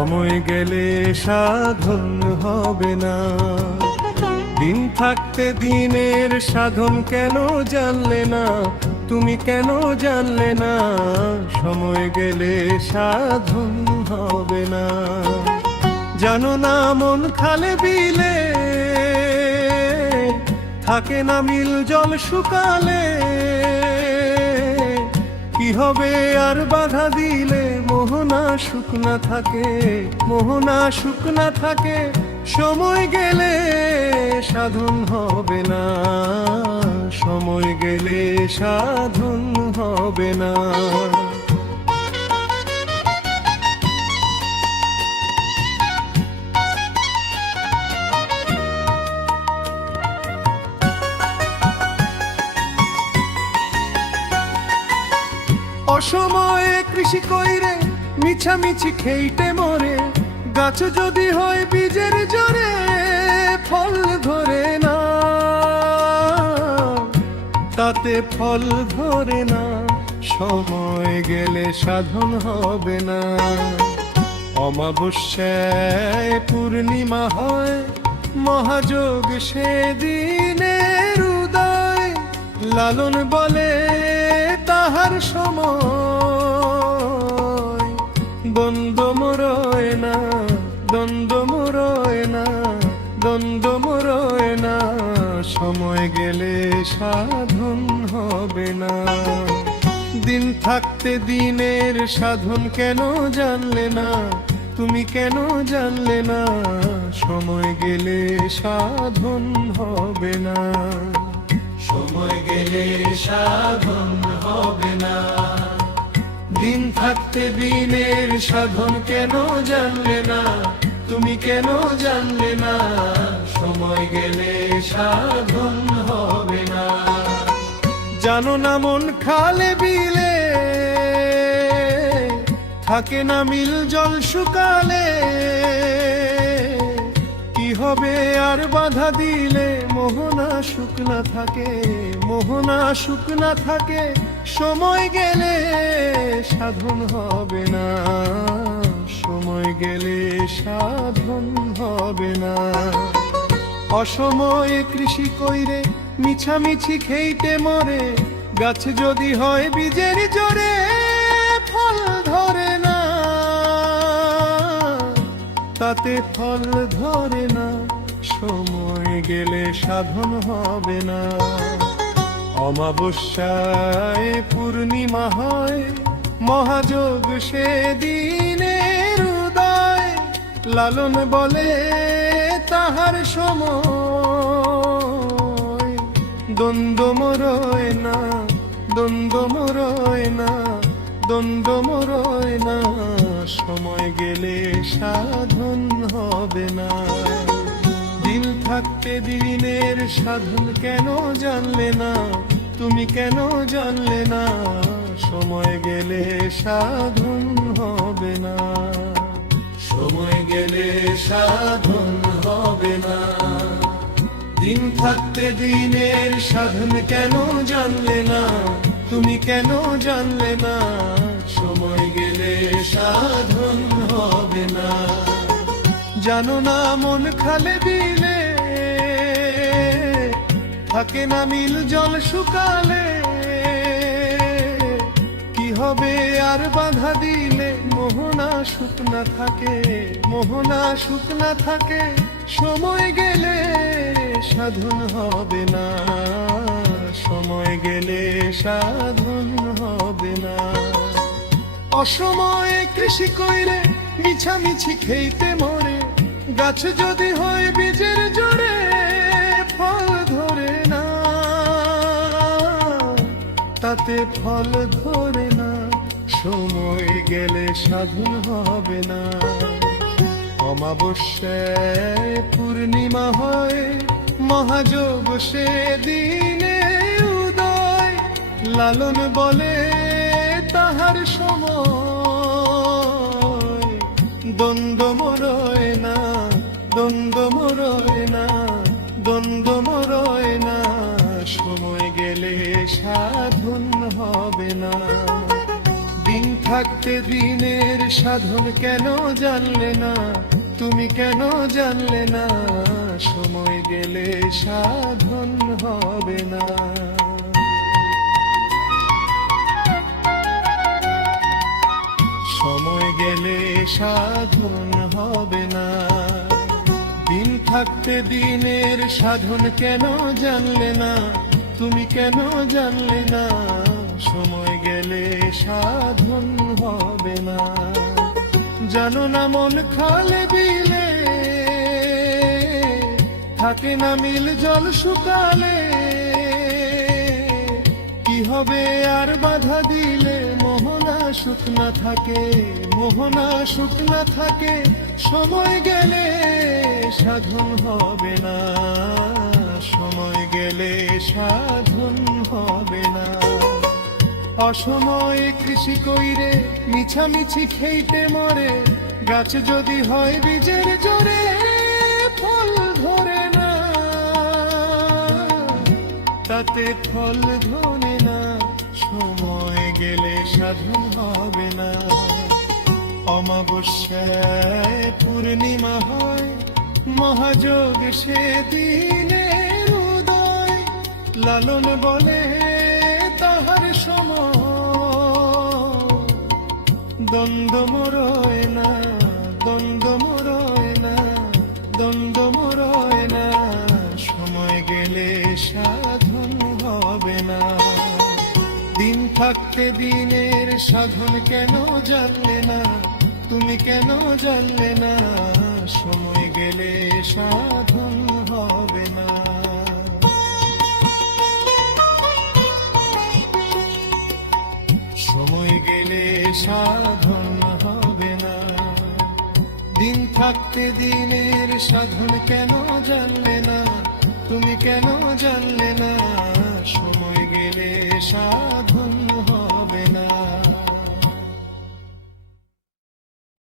সময় গেলে সাধন হবে না। দিন থাকতে দিনের সাধন কেন জানলে না, তুমি কেন জানলে না? সময় গেলে সাধন হবে না। জানো না মন খালে বিলে থাকে না মিল জল শুকালে, কি হবে আর বাধা দিলে মোহনা শুকনা থাকে, মোহনা শুকনা থাকে। সময় গেলে সাধন হবে না, সময় গেলে সাধন হবে না। অসময়ে কৃষি কইরে মিছামিছি খেইটে মরে, গাছ যদি হয় বীজের জোরে ফল ধরে না, তাতে ফল ধরে না। সময় গেলে সাধন হবে না। অমাবস্যায় পূর্ণিমা হয় মহাযোগ সেদিনের উদয়, লালন বলে তাহার সময়। দ্বন্দ্ব মরয় না, দ্বন্দ্ব মরয় না, দ্বন্দ্ব মরয় না। সময় গেলে সাধন হবে না। দিন থাকতে দিনের সাধন কেন জানলে না, তুমি কেন জানলে না? সময় গেলে সাধন হবে না, সময় গেলে সাধন হবে না। দিন থাকতে দিনের সাধন কেন জানলে না, তুমি কেন জানলে না? সময় গেলে সাধন হবে না। জানো না মন খালে বিলে থাকে না মিল জল শুকালে, কি হবে আর বাধা দিলে মোহনা শুকনা থাকে, মোহনা শুকনা থাকে। সময় গেলে সাধন হবে না, সময় গেলে সাধন হবে না। অসময়ে কৃষি কইরে মিছামিছি খেইতে মরে, গাছ যদি হয় বীজের জোরে ফল ধরে না, তাতে ফল ধরে না। সময় গেলে সাধন হবে না। অমাবস্যায় পূর্ণিমা হয় মহাযোগ সেদিনের উদয়, লালন বলে তাহার সময়। দ্বন্দ্ব মরয় না, দ্বন্দ্ব মরয় না, দ্বন্দ্ব মরয় না। সময় গেলে সাধন হবে না। দিন থাকতে দিনের সাধন কেন জানলে না, তুমি কেন জানলে না? সময় গেলে সাধন হবে না, সময় গেলে সাধন হবে না। দিন থাকতে দিনের সাধন কেন জানলে না, তুমি কেন জানলে না? সময় গেলে সাধন হবে না। জানো না মন খালে বিলে থাকে না মিল জল শুকালে, কি হবে আর বাধা দিলে মোহনা শুকনা থাকে, মোহনা শুকনা থাকে। সময় গেলে সাধন হবে না, সময় গেলে সাধন হবে না। অসময়ে কৃষি কইরে মিছামিছি খেইতে মরে, গাছ যদি হয় বীজের জোরে ফল ধরে না, তাতে ফল ধরে না। সময় গেলে সাধন হবে না। অমাবস্যায় পূর্ণিমা হয় মহাযোগ সেদিনে উদয়, লালন বলে তাহার সময়। দ্বন্দ্ব মরয় না, দ্বন্দ্ব মরয় না, দ্বন্দ্ব মরয় না। সময় গেলে সাধন হবে না। দিন থাকতে দিনের সাধন কেন জানলে না, তুমি কেন জানলে না, সময় গেলে সাধন হবে না। সময় গেলে সাধন হবে না। দিন থাকতে দিনের সাধন কেন জানলে না, তুমি কেন জানলে না, সময় গেলে সাধন হবে না। জানো না মন খালে বিলে থাকে না মিল জল শুকালে, কি হবে আর বাধা দিলে মোহনা সুখ না থাকে, মোহনা সুখ না থাকে। সময় গেলে সাধন হবে না, সময় গেলে সাধন হবে না। অসময়ে কৃষি কইরে মিছামিছি খেইতে মরে, গাছ যদি হয় বীজের জোরে ফল ধরে না, তাতে ফল ধরে না। সময় গেলে সাধন হবে না। অমাবস্যায় পূর্ণিমা হয়, মহাযোগ সে দিনের উদয়। লালন বলে তাহার সময়, দ্বন্দ্ব মরয় না, দ্বন্দ্ব মরয় না, দ্বন্দ্ব মরয় না। সময় গেলে সাধন হবে না। দিন থাকতে দিনের সাধন কেন জানলে না, তুমি কেন জানলে না, সময় গেলে সাধন হবে না। সময় গেলে সাধন হবে না। দিন থাকতে দিনের সাধন কেন জানলে না, তুমি কেন জানলে না, সময় গেলে সাধন